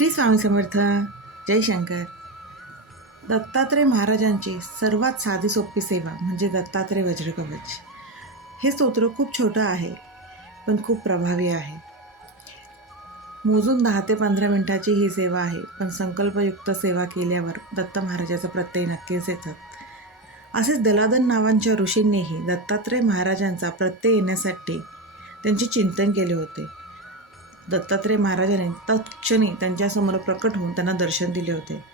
श्री स्वामी समर्थ जयशंकर दत्तात्रय महाराजांची सर्वात साधी सोपी सेवा म्हणजे दत्तात्रय वज्रकवच. हे स्तोत्र खूप छोटं आहे पण खूप प्रभावी आहे. मोजून दहा ते पंधरा मिनटाची ही सेवा आहे पण संकल्पयुक्त सेवा केल्यावर दत्त महाराजाचा प्रत्यय नक्कीच येतात असेच दलादन नावांच्या ऋषींनीही दत्तात्रय महाराजांचा प्रत्यय येण्यासाठी त्यांचे चिंतन केले होते. दत्तात्रय महाराजांनी तत्क्षणी त्यांच्यासमोर प्रकट होऊन त्यांना दर्शन दिले होते.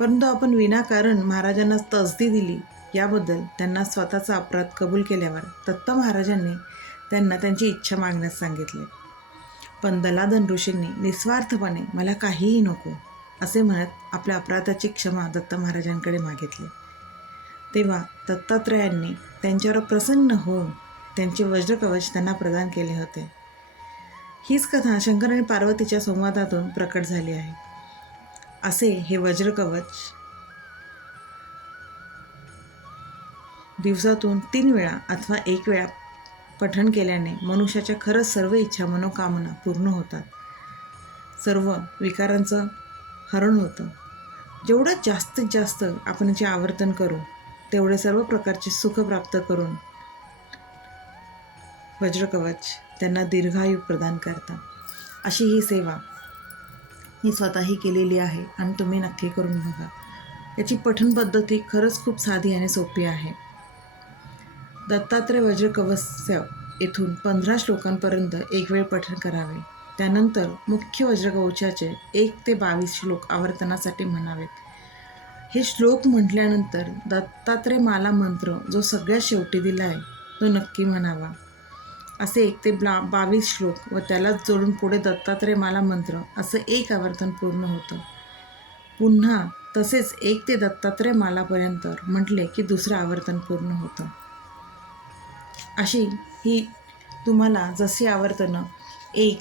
परंतु आपण विनाकारण महाराजांना तसदी दिली. याबद्दल त्यांना स्वतःचा अपराध कबूल केल्यावर दत्त महाराजांनी त्यांना त्यांची इच्छा मागण्यास सांगितले. पण दलादन ऋषींनी निस्वार्थपणे मला काहीही नको असे म्हणत आपल्या अपराधाची क्षमा दत्त महाराजांकडे मागितली. तेव्हा दत्तात्रयांनी त्यांच्यावर प्रसन्न होऊन त्यांचे वज्रकवच त्यांना प्रदान केले होते. हीच कथा शंकर आणि पार्वतीच्या संवादातून प्रकट झाली आहे. असे हे वज्रकवच दिवसातून तीन वेळा अथवा एक वेळा पठण केल्याने मनुष्याच्या खरंच सर्व इच्छा मनोकामना पूर्ण होतात. सर्व विकारांचं हरण होतं. जेवढं जास्तीत जास्त आपण जे आवर्तन करू तेवढे सर्व प्रकारचे सुख प्राप्त करून वज्रकवच त्यांना दीर्घायू प्रदान करता. अशी ही सेवा मी स्वतःही केलेली आहे आणि तुम्ही नक्की करून बघा. याची पठण पद्धती खरंच खूप साधी आणि सोपी आहे. दत्तात्रय वज्रकवस्य येथून पंधरा श्लोकांपर्यंत एक वेळ पठण करावे. त्यानंतर मुख्य वज्रकवचाचे एक ते बावीस श्लोक आवर्तनासाठी म्हणावेत. हे श्लोक म्हटल्यानंतर दत्तात्रय माला मंत्र जो सगळ्यात शेवटी दिला आहे तो नक्की म्हणावा. असे एक ते ब्ला बावीस श्लोक व त्यालाच जोडून पुढे दत्तात्रय माला मंत्र असं एक आवर्तन पूर्ण होतं. पुन्हा तसेच एक ते दत्तात्रय मालापर्यंत म्हटले की दुसरं आवर्तन पूर्ण होतं. अशी ही तुम्हाला जशी आवर्तनं एक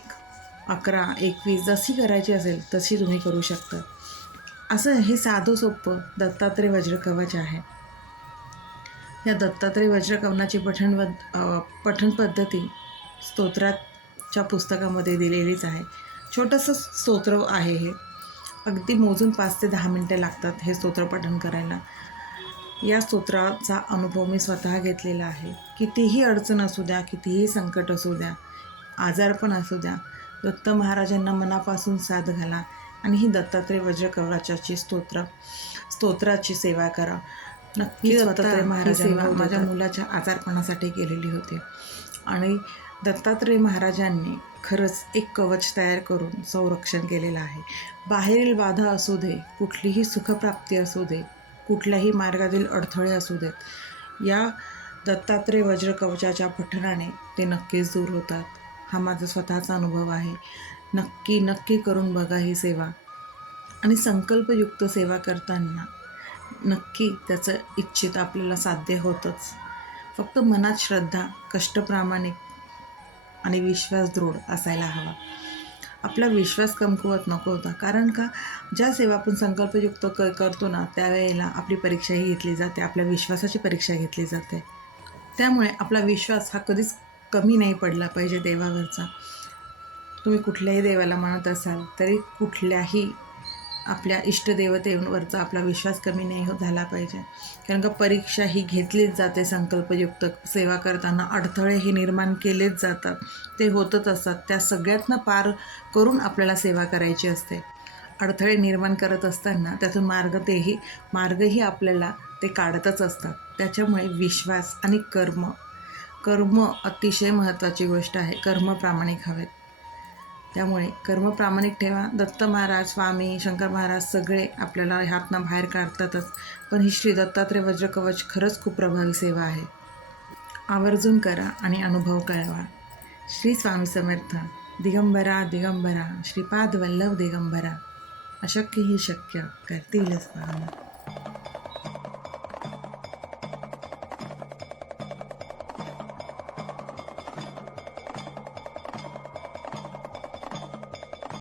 अकरा एकवीस जशी करायची असेल तशी तुम्ही करू शकता. असं हे साधं सोपं दत्तात्रय वज्रकवच आहे. या दत्तात्रय वज्रकवनाची पठण व पठण पद्धती स्तोत्राच्या पुस्तकामध्ये दिलेलीच आहे. छोटंसं स्तोत्र आहे हे. अगदी मोजून पाच ते दहा मिनटे लागतात हे स्तोत्र पठण करायला. या स्तोत्राचा अनुभव मी स्वतः घेतलेला आहे. कितीही अडचण असू द्या कितीही संकट असू द्या आजारपण असू द्या दत्त महाराजांना मनापासून साथ घाला आणि ही दत्तात्रय वज्रकवराच्याची स्तोत्र स्तोत्राची सेवा करा. नक्की दत्तात्रय महाराज सेवा माझ्या मुलाच्या आजारपणासाठी केलेली होती. आणि दत्तात्रय महाराजांनी खरंच एक कवच तयार करून संरक्षण केलेलं आहे. बाहेरील बाधा असू दे कुठलीही सुखप्राप्ती असू दे कुठल्याही मार्गातील अडथळे असू देत या दत्तात्रय वज्रकवचाच्या पठणाने ते नक्कीच दूर होतात. हा माझा स्वतःचा अनुभव आहे. नक्की नक्की करून बघा ही सेवा. आणि संकल्पयुक्त सेवा करताना नक्की त्याचं इच्छित आपल्याला साध्य होतंच. फक्त मनात श्रद्धा कष्ट प्रामाणिक आणि विश्वास दृढ असायला हवा. आपला विश्वास कमकुवत नको होता. कारण का? ज्या सेवा आपण संकल्पयुक्त क करतो ना त्यावेळेला आपली परीक्षाही घेतली जाते. आपल्या विश्वासाची परीक्षा घेतली जाते. त्यामुळे आपला विश्वास हा कधीच कमी नाही पडला पाहिजे देवावरचा. तुम्ही कुठल्याही देवाला मानत असाल तरी कुठल्याही आपल्या इष्टदेवतेवरचा आपला विश्वास कमी नाही हो झाला पाहिजे. कारण का परीक्षा ही घेतलीच जाते संकल्पयुक्त सेवा करताना. अडथळे हे निर्माण केलेच जातात. ते होतच असतात. त्या सगळ्यातनं पार करून आपल्याला सेवा करायची असते. अडथळे निर्माण करत असताना त्यातून मार्ग तेही मार्गही आपल्याला ते काढतच असतात. त्याच्यामुळे विश्वास आणि कर्म कर्म अतिशय महत्त्वाची गोष्ट आहे. कर्म प्रामाणिक हवेत. त्यामुळे कर्म प्रामाणिक ठेवा. दत्त महाराज स्वामी शंकर महाराज सगळे आपल्याला ह्यातनं बाहेर काढतातच. पण ही श्री दत्तात्रय वज्रकवच खरंच खूप प्रभावी सेवा आहे. आवर्जून करा आणि अनुभव कळवा. श्री स्वामी समर्थ. दिगंबरा दिगंबरा. श्रीपाद वल्लभ दिगंबरा. अशक्य ही शक्य. करतीलच स्वामी.